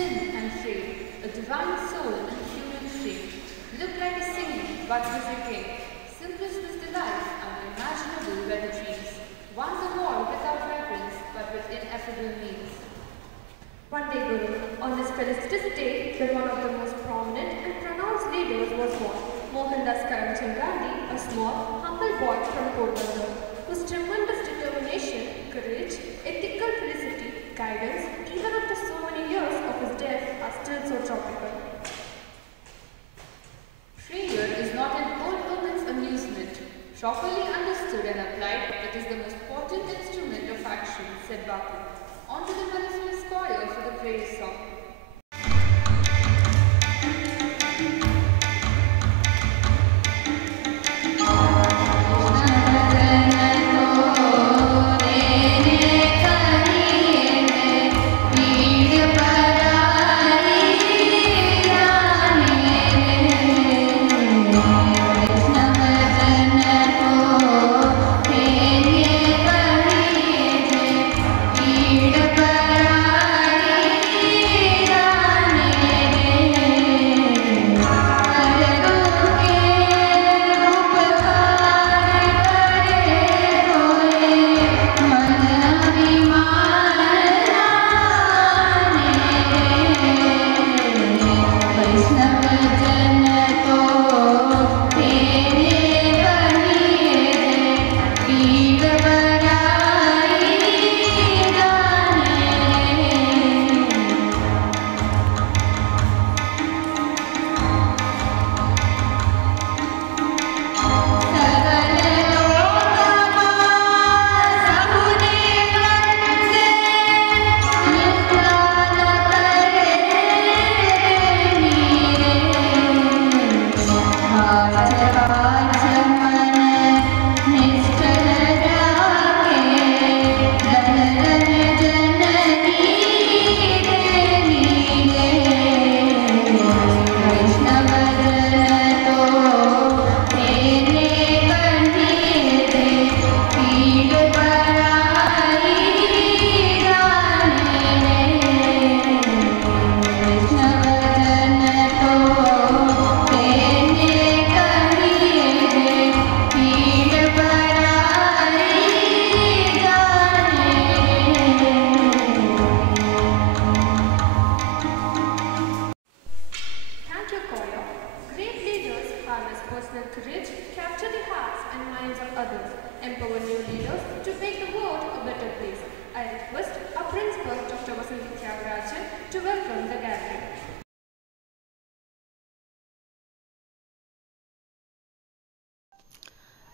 thin and frail, a divine soul in human shape, looked like a singing but was a king. Simplicity delights unimaginable were the dreams. Once a war without weapons but with ineffable means. One day, Guru, on this felicitous day, when one of the most prominent and pronounced leaders was born, Mohandas Karamchand Gandhi, a small, humble boy from Porbandar, whose tremendous determination, courage, ethical felicity, guidance, even after so many years of his death, are still so tropical. Prayer is not an old woman's amusement. Properly understood and applied, it is the most potent instrument of action, said Bapu. On to the mellifluous choir for the praise song.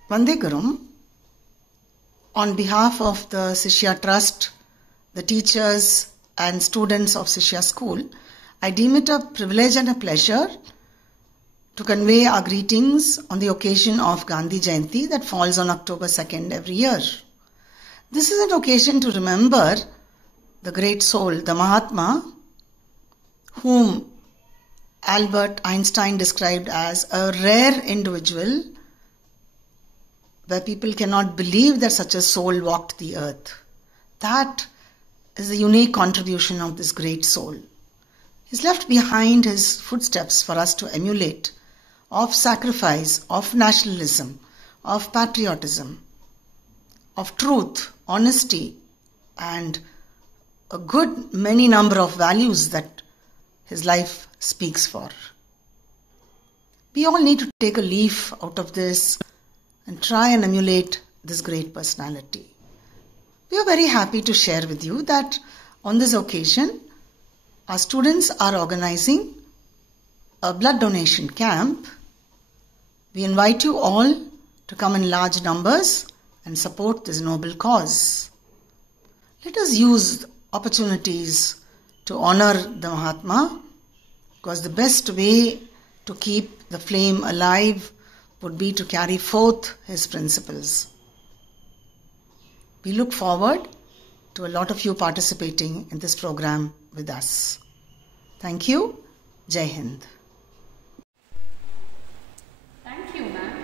Vande Gurum, on behalf of the Shishya Trust, the teachers and students of Shishya School, I deem it a privilege and a pleasure to convey our greetings on the occasion of Gandhi Jayanthi that falls on October 2nd every year. This is an occasion to remember the great soul, the Mahatma, whom Albert Einstein described as a rare individual where people cannot believe that such a soul walked the earth. That is the unique contribution of this great soul. He's left behind his footsteps for us to emulate, of sacrifice, of nationalism, of patriotism, of truth, honesty, and a good many number of values that his life speaks for. We all need to take a leaf out of this and try and emulate this great personality. We are very happy to share with you that on this occasion, our students are organizing a blood donation camp. We invite you all to come in large numbers and support this noble cause. Let us use opportunities to honor the Mahatma, because the best way to keep the flame alive would be to carry forth his principles. We look forward to a lot of you participating in this program with us. Thank you. Jai Hind. Thank you, ma'am.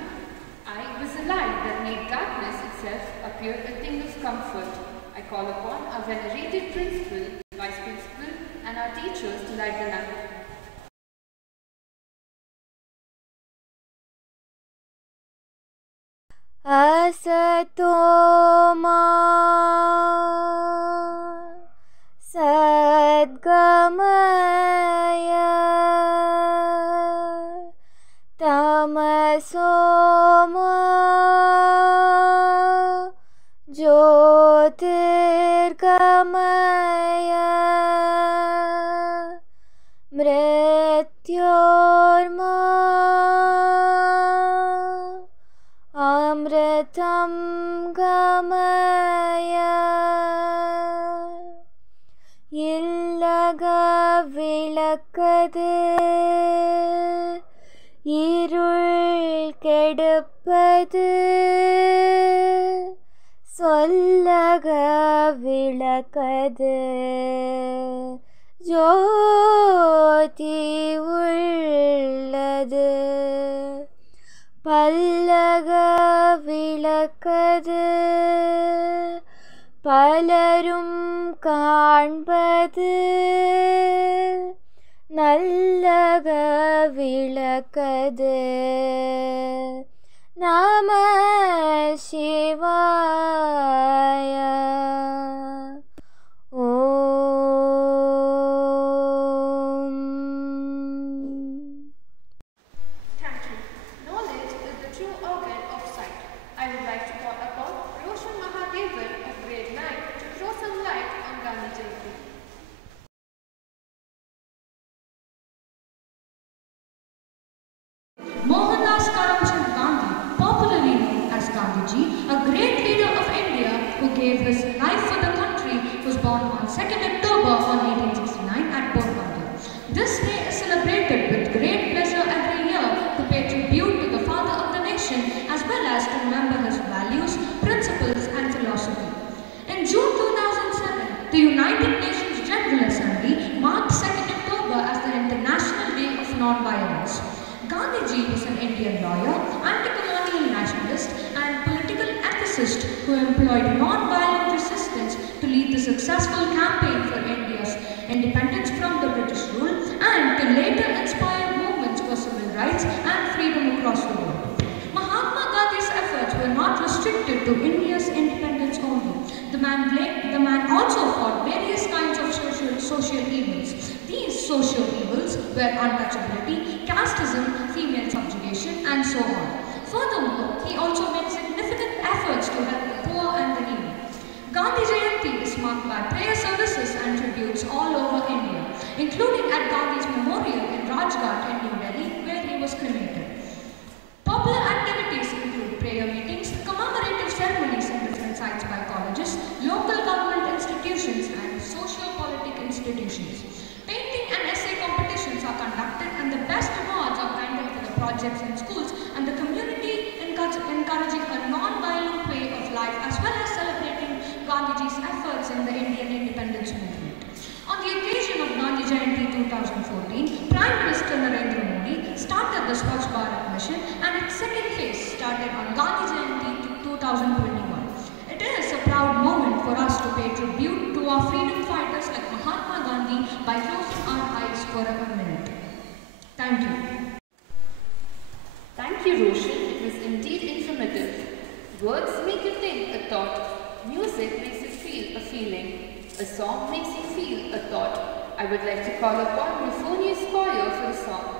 I was the light that made darkness itself appear a thing of comfort. I call upon our venerated principal, vice principal, and our teachers to असतो मा सद्गमय तमसो मा ज्योतिर्गमय मृत्योर्मा अमृतं गमय இல்லக விளக்கது இருள் கெடுப்பது சொல்லக விளக்கது ஜோதி உள்ளது பல்லக விளக்கது பலரும் காண்பது நல்லக விளக்கது நம சிவாய ஓம். Thank you. Knowledge is the true organ of sight. I would like to call upon Roshan Mahadevan of grade 9 to throw some light on Gandhi Jayanthi. Mohandas Karamchand Gandhi, popularly known as Gandhiji, a great leader of India who gave his life for the country, was born on 2nd October 1869 at Porbandar. This day is celebrated with great pleasure every year to pay tribute to the father of the nation as well as to remember his values, principles and philosophy. In June 2007, the United Nations General Assembly marked 2nd October as the International Day of Non-Violence. Gandhiji was an Indian lawyer, anti-colonial nationalist and political ethicist who employed non-violent resistance to lead the successful campaign for India's independence from the British rule and to later inspire movements for civil rights and freedom across the world. Mahatma Gandhi's efforts were not restricted to India's independence only. The man also fought various kinds of social evils. These social evils were untouchability, casteism, female subjugation, and so on. Furthermore, he also made significant efforts to help the poor and the needy. Gandhi Jayanthi is marked by prayer services and tributes all over India, including at Gandhi's memorial in Rajghat in New Delhi, where he was cremated. Popular activities include prayer meetings, commemorative ceremonies in different sites by colleges, local government institutions, and socio-politic institutions. Painting and essay competitions are conducted and the best awards are granted for the projects in schools and the community encouraging a non-violent way of life as well as celebrating Gandhiji's efforts in the Indian independence movement. On the occasion of Gandhi Jayanti 2014, Prime Minister Narendra Modi started the Swachh Bharat mission and its second phase started on Gandhi Jayanti 2021. It is a proud moment for us to pay tribute to our freedom fighters like Mahatma Gandhi by closing our eyes for a minute. Thank you. Thank you, Roshan. It was indeed informative. Words make you think, a thought. Music makes you feel a feeling. A song makes you feel a thought. I would like to call upon Euphonious Choir for the song.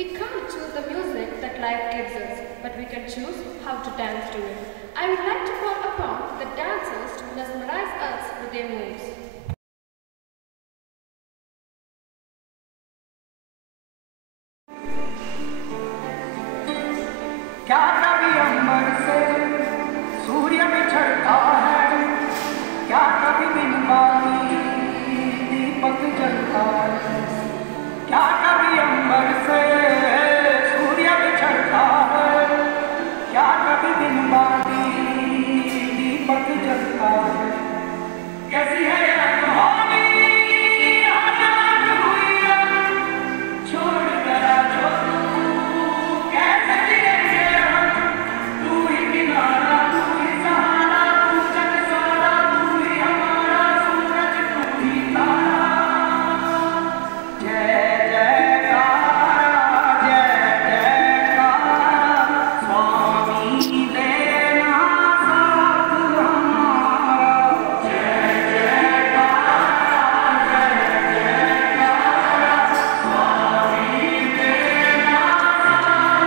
We can't choose the music that life gives us, but we can choose how to dance to it. I would like to call upon the dancers to mesmerize us with their moves. क्या कभी अंबर से सूर्य बिछड़ता है, क्या कभी दिन बाकी दीपक जलता है, क्या कभी अंबर से सूर्य बिछड़ता है, क्या कभी दिन बाकी दीपक जलता है। कैसी है ये कहानी आजाद हुई है, छोड़ गया जो तू कैसे जिएंगे हम, तू ही किनारा तू ही सहारा, तू जग सारा तू ही हमारा, सूरज तू ही तारा। जय जयकारा जय जयकारा, स्वामी देना साथ हमारा। जय जयकारा जय जयकारा, स्वामी देना साथ हमारा।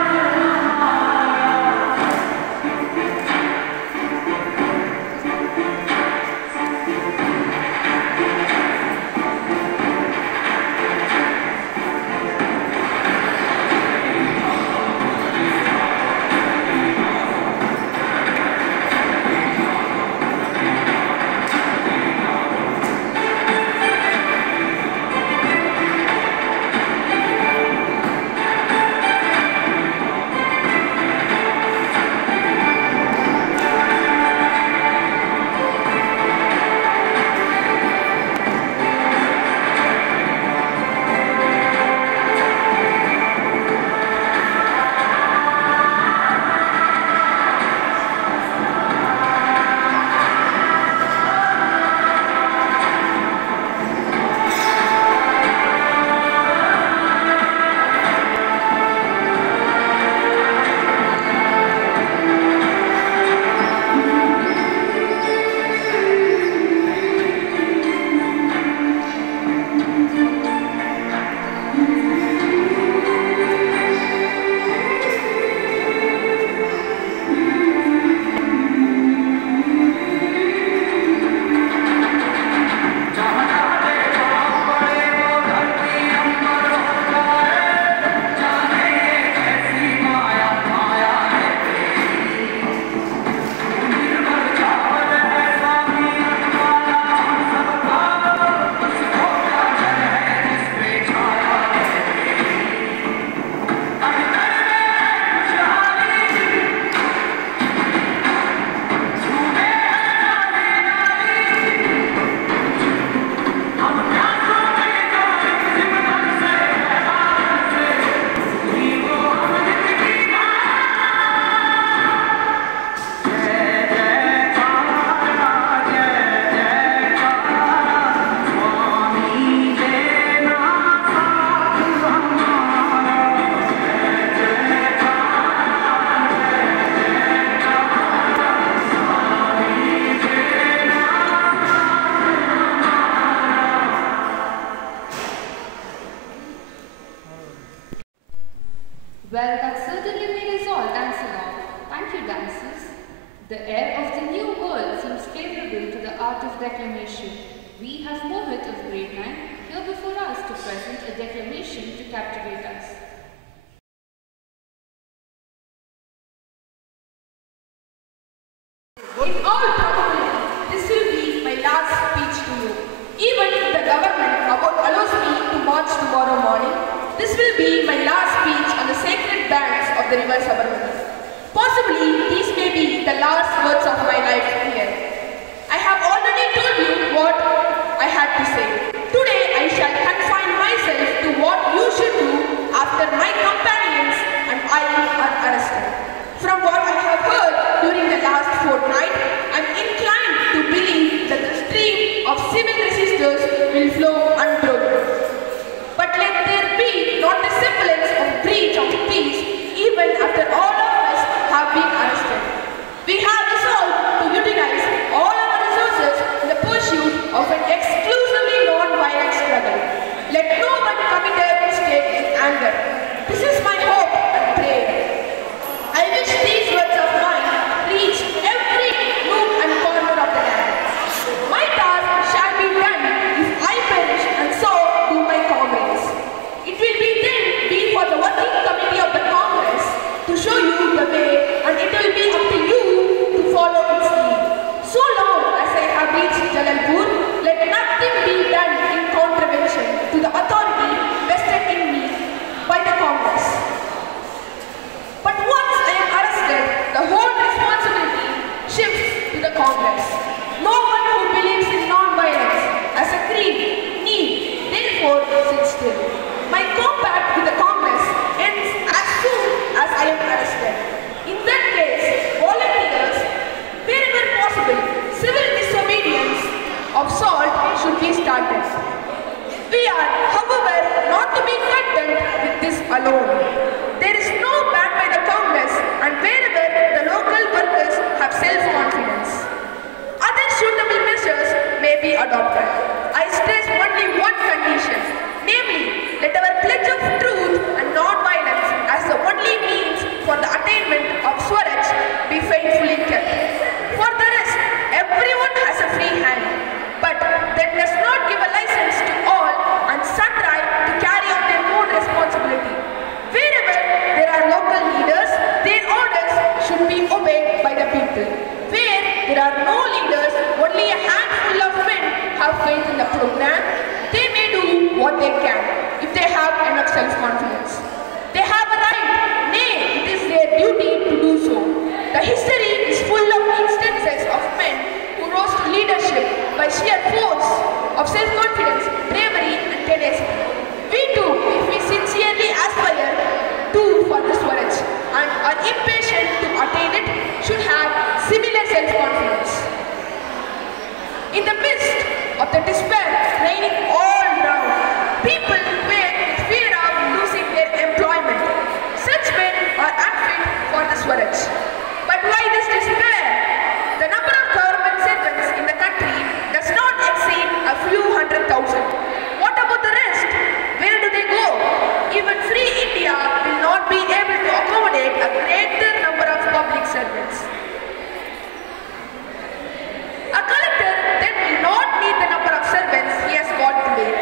Well, that certainly made us all dance along. Thank you, dancers. The air of the new world seems favorable to the art of declamation. We have Mohit of grade 9 here before us to present a declamation to captivate us. In all probability, this will be my last speech to you. Even if the government allows me to march tomorrow morning, this will be my last speech on the sacred banks of the river Sabarmati. Possibly, these may be the last words of my life here. I have already told you what I had to say. Today, I shall confine myself to what you should do after my companions and I are arrested. From what I have heard during the last fortnight, I am inclined to believe that the stream of civil resistors will flow unbroken. But let there be not a semblance of breach of peace even after all of us have been arrested. We have resolved to utilize own. There is no ban by the Congress, and wherever the local workers have self-confidence, other suitable measures may be adopted. I stress only one condition, namely, let our pledge of truth and non-violence as the only means for the attainment of Swaraj be faithfully kept. For the rest, everyone has a free hand, but that does not give a license to all and sundry to carry out their own responsibility. Wherever there are local leaders, their orders should be obeyed by the people. Where there are no leaders, only a handful of men have faith in the program, they may do what they can if they have enough self-confidence. They have a right, nay, it is their duty to do so. The history is full of instances of men who rose to leadership by sheer force of self-confidence, bravery and tenacity. We too, if we sincerely aspire to for the Swaraj and are impatient to attain it, should have similar self-confidence. In the midst of the despair reigning all round, people were in fear of losing their employment. Such men are unfit for the Swaraj. But why this despair? The number of government servants in the country does not exceed a few 100,000. What about the rest? Where do they go? Even free India will not be able to accommodate a greater number of public servants. A collector then will not need the number of servants he has got today.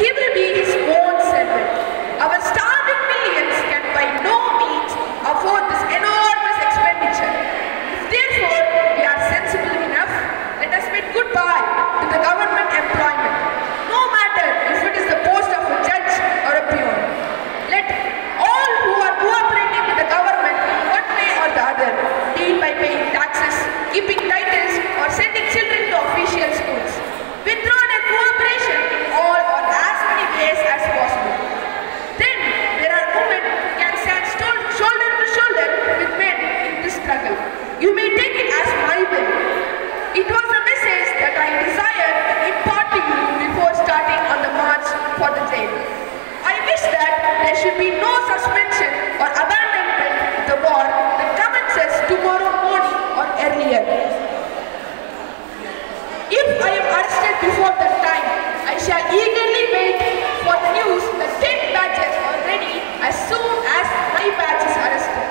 He will be his own servant. Our starving millions can by no means afford this enormous expenditure. If therefore we are sensible enough, let us bid goodbye to the government employment, no matter if it is the post of a judge or a peon. Let all who are cooperating with the government in one way or the other, be it by paying taxes, keeping titles, or sending children to official schools, withdraw their cooperation in all or as many ways as possible. Then there are women who can stand shoulder to shoulder with men in this struggle. You may take it as my will. It was the message that I desired to impart to you before starting on the march for the jail. I wish that there should be no suspension or abandonment of the war that commences tomorrow morning or earlier. If I am arrested before that time, I shall eagerly wait for the news that 10 batches are ready as soon as my batch is arrested.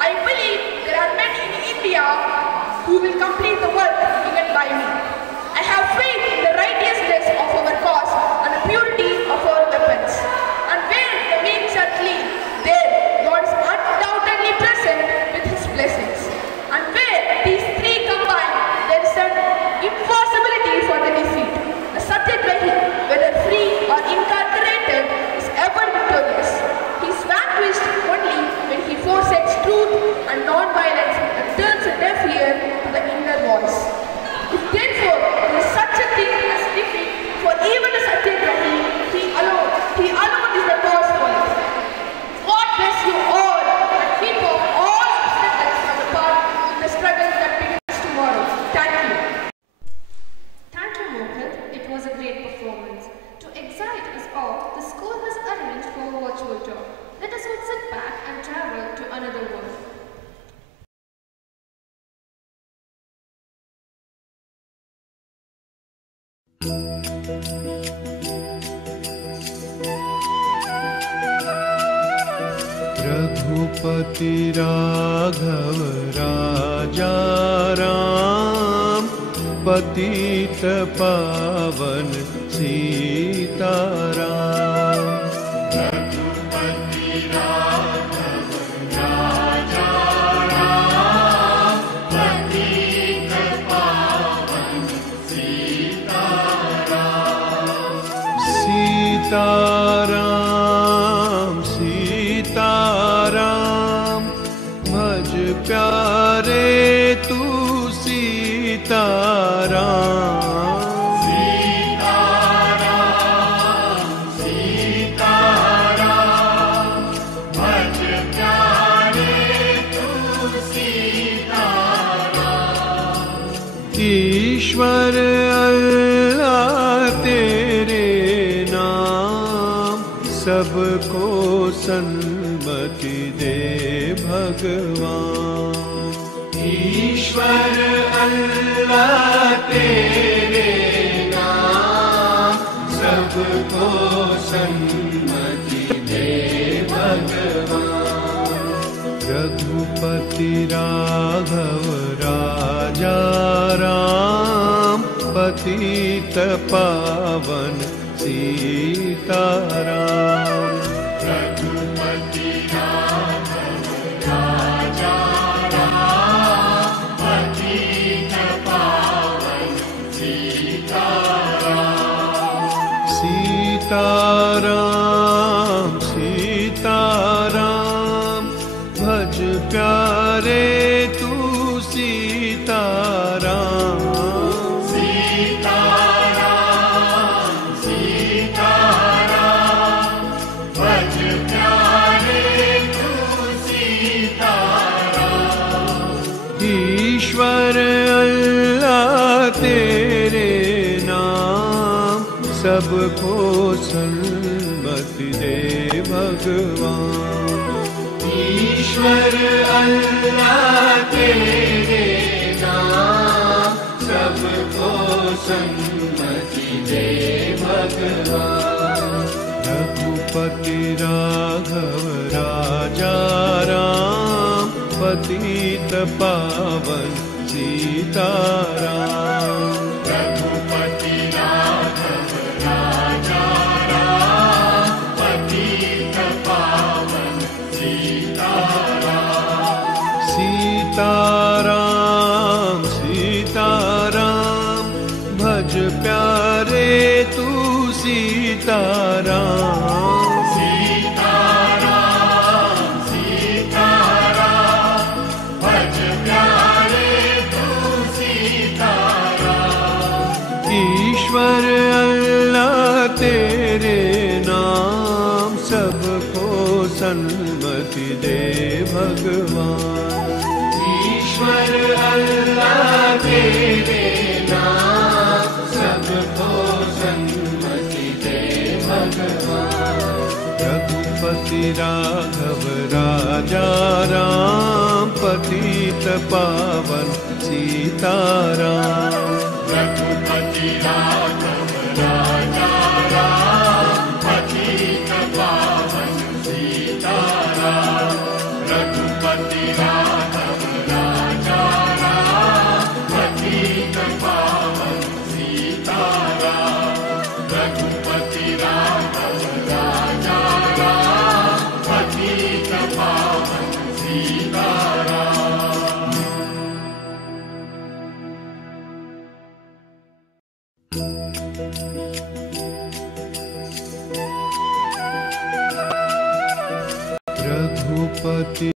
I believe there are men in India who will complete the work given by me. I have faith in the righteousness of our cause and the purity of our weapons. And where the means are clean, there God is undoubtedly present with His blessings. And where these three combine, there is an impossibility for the defeat. The Satyagrahi, whether free or incarcerated, is ever victorious. He is vanquished only when he forsakes truth and non-violence and turns a deaf ear to the inner voice. If therefore there is such a thing as defeat for even a Satyagrahi, he alone is the cause for it. God bless you all and keep off all obstacles on the path in the struggle that begins tomorrow. Thank you. Thank you, Mohit. It was a great performance. To excite us all, the school has arranged for a virtual tour. Let us all sit back and travel to another world. Raghupati Raghav राजा राम, पतित पावन सीताराम। रघुपति राघव राजा राम, पतित पावन सीताराम। सीताराम सीताराम, भज प्यारे तू सीताराम। सीताराम सीताराम, भज प्यारे तू सीताराम। ईश्वर अल्लाह तेरे नाम, सबको संग सन्मति दे भगवान। ईश्वर अल्लाह तेरे नाम सबको सन्मति दे भगवान। रघुपति राघव राजा राम पतित पावन सीताराम। रघुपति राघव राजा राम पतित पावन सीताराम। सीताराम सीताराम भज प्यारे तू सीताराम। ईश्वर अल्लाह तेरे नाम सबको सन्मति दे भगवान। ईश्वर अल्लाह तेरे नाम सबको सन्मति दे भगवान। रघुपति राघव राजा राम पतित पावन सीताराम। रघुपति राघव राजा राम पतित पावन सीताराम। सीताराम सीताराम भज प्यारे तू सीताराम। ईश्वर अल्लाह तेरे नाम सबको सन्मति दे भगवान। ईश्वर अल्लाह तेरे नाम सबको सन्मति दे भगवान। रघुपति राघव राजा राम पतित पावन सीताराम। रघुपति राघव राजा राम पतित पावन सीताराम। रघुपति राघव राजा राम पतित पावन सीताराम। रघुपति राघव राजा राम पतित पावन सीताराम। रघुपति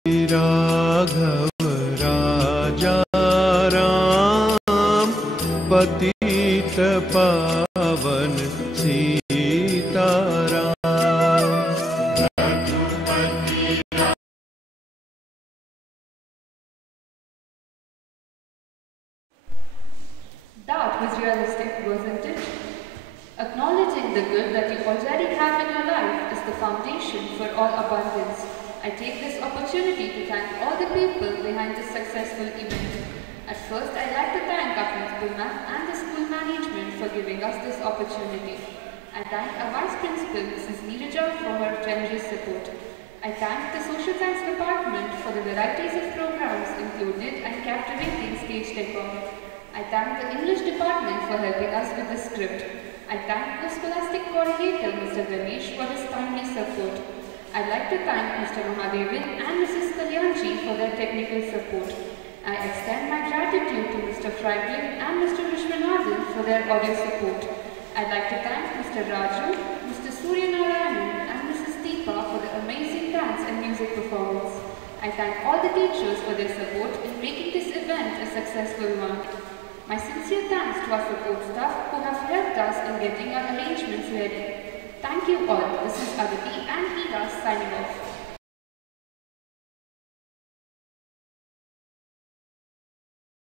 राघव राजा राम पतित पावन Sitaram. That was realistic, wasn't it? Acknowledging the good that you already have in your life is the foundation for all abundance. I take this opportunity to thank all the people behind this successful event. At first, I'd like to thank our principal ma'am and the school management for giving us this opportunity. I thank our vice principal, Mrs. Neeraja, for her generous support. I thank the social science department for the varieties of programs included and captivating stage decor. I thank the English department for helping us with the script. I thank the scholastic coordinator, Mr. Ganesh, for his timely support. I'd like to thank Mr. Mahadevan and Mrs. Kalyanji for their technical support. I extend my gratitude to Mr. Franklin and Mr. Vishwanathan for their audio support. I'd like to thank Mr. Raju, Mr. Surya Narayanan and Mrs. Deepa for the amazing dance and music performance. I thank all the teachers for their support in making this event a successful one. My sincere thanks to our support staff who have helped us in getting our arrangements ready. Thank you all. This is Aditi and Ira signing off.